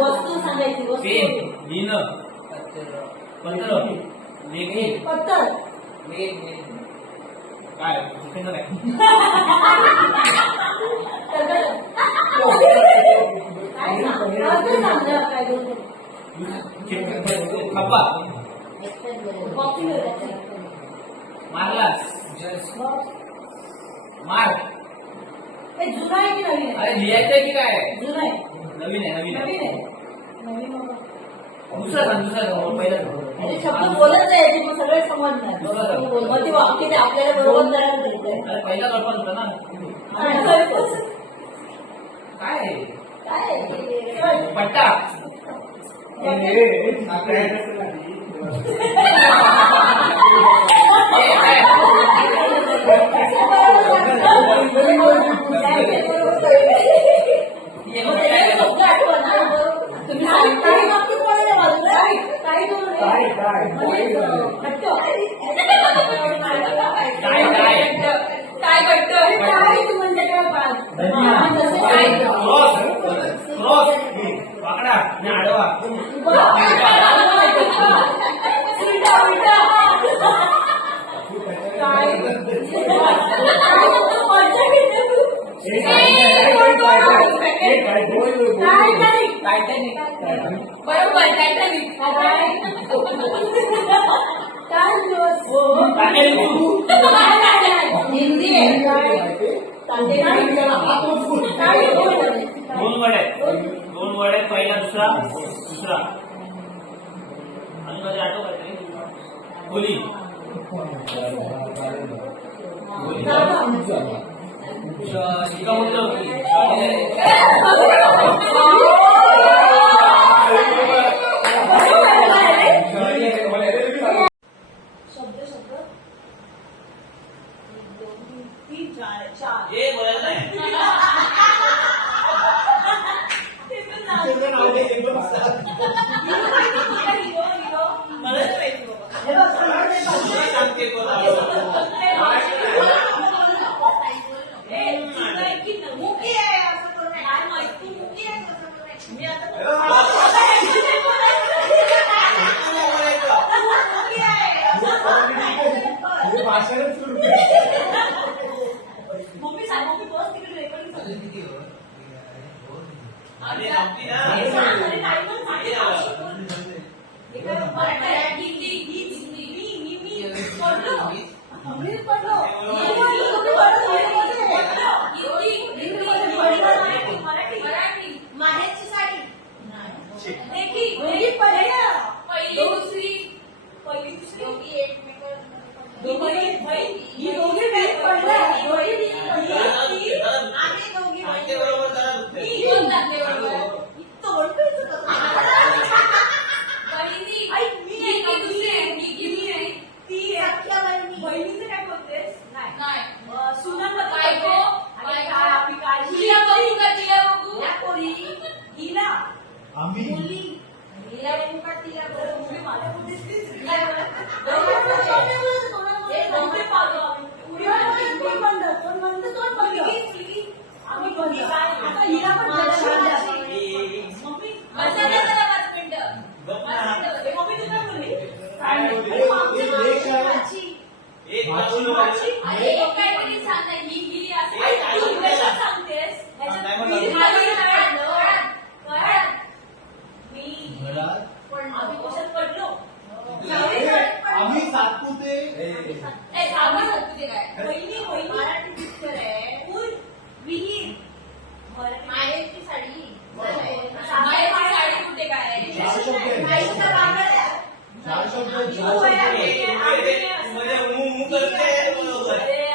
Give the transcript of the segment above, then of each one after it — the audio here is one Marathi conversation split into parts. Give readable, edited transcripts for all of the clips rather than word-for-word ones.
वस्तू सांगायची पत्तर काय मारलास मार जुना आहे की नवीन? अरे लिहायचंय की काय? जुना आहे. नवीन आहे. नवीन आहे. दुसरा पहिला शब्द बोलत जायचे मग सगळे समजणार. मग ते वाक्य आपल्याला बरोबर तयार करायचं. अरे पहिला कल्पना होता ना काय काय पट्टा दोन वडे पहिला दुसरा आणि मध्ये आठव खोली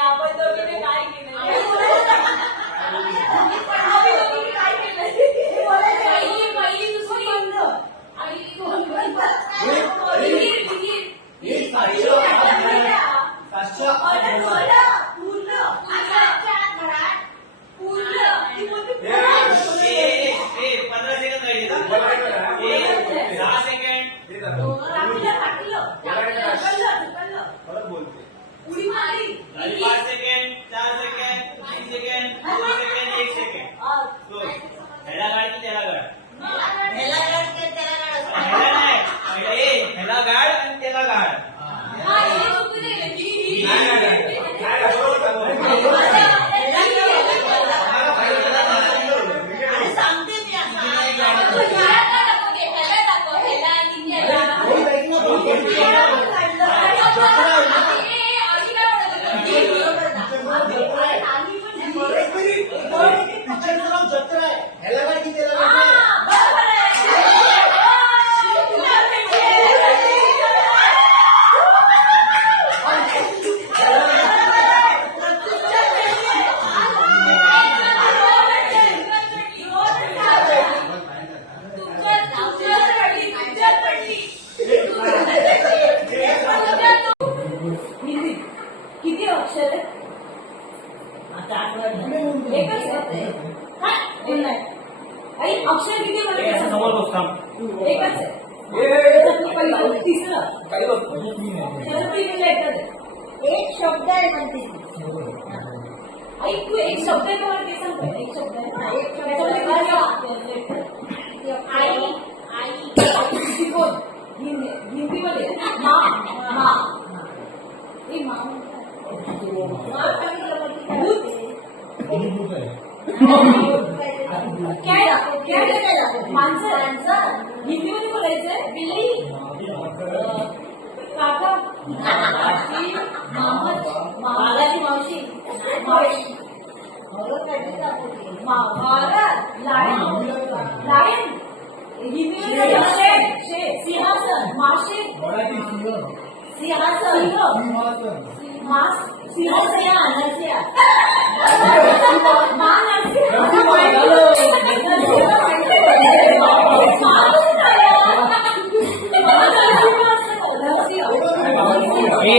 आपण दोघीने काय केलं उडी मारली 5 second 4 second 3 second 2 second 1 second ह्याला गाड की त्याला गाड ह्याला नाही ह्याला गाड आणि त्याला गाड किती अक्षर आहे आता आठवण एकच आई अक्षर किती मला समोर बसता एकच आहे तिसरं एक शब्द आहे म्हणते आई तू एक शब्द आहे मला ते सांग एक शब्द आहे एक शब्द आई आई कोण हिंदीमध्ये मा मा हे मा माणसं हिंदीमध्ये बोलायचंय बिल्ली काका मालाची मावशी मावशी लायन हिंदीमध्ये सिंहासन माशी सिंहासन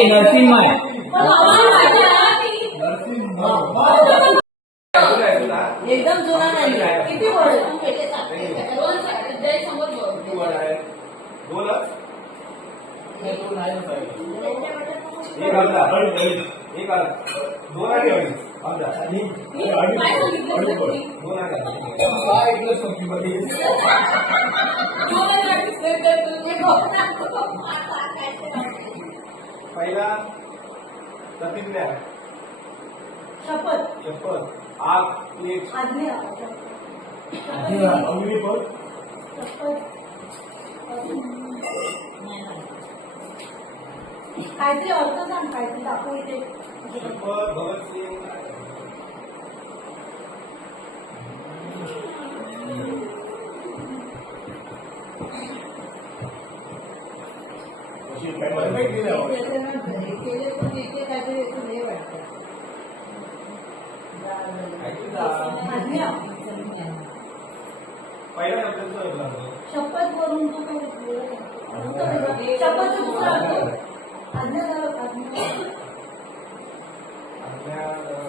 नरसिंह एकदम जुना नाही किती पहिला प्रतिज्ञा शपथ शपथ आग एक आज्ञा अग्निपथ काहीतरी अर्थ सांग काहीतरी दाखवू इथे शपथ भगतसिंग केले पण इथे काहीतरी हे वाटतं आज्ञा पहिल्या शब्दाचं शपथ करून तू काय शपथ आज्ञा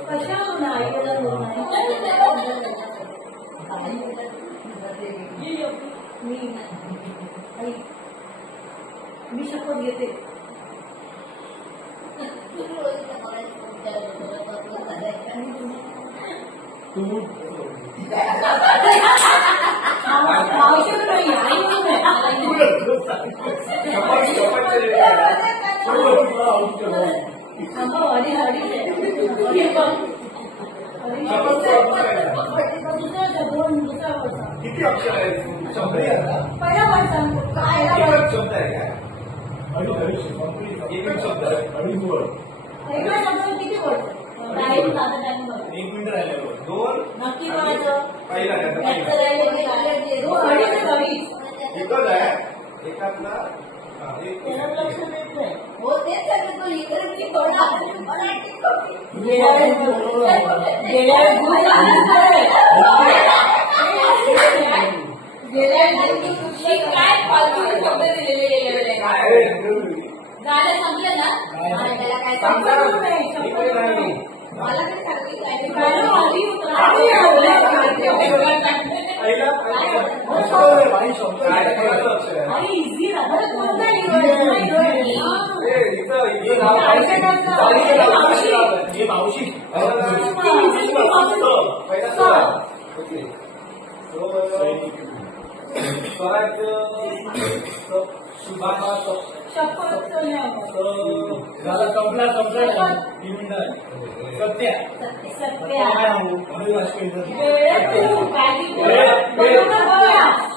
कशावरून ऐकलं मी शपथ घेते किती अक्षर आहे शब्द पहिला वर्ष शब्द आहे काय एकच शब्द आहे पहिला शब्द किती वर्ष एक मिनिट राहिल्यावर दोन नक्की कोणाचं पहिला एकच आहे एकातला त्याला लक्ष देत नाही हो तेच सगळं तो इंग्रजी काय फालतू शब्द दिलेले झालं संपलं ना आणि त्याला काय सांगता सांगू ना. नये. इकडे नाही. मला काय सांगितलं आहे? झालं, आधी उतरा. आधी आधी उतरा. पहिला बाई शब्द काय करायचं अक्षर आहे? अरे इझी राहतं. कोणता हिरो? ए, इथं नाव काय? चालीचं नाव काय नाव आहे? ही मावशी. पहिला स्वरा. ओके. स्वराज्य सुभाषा शपथ झाला संपला सत्या सत्या काय नाव? वेळ तू काय वेळ. बरोबर.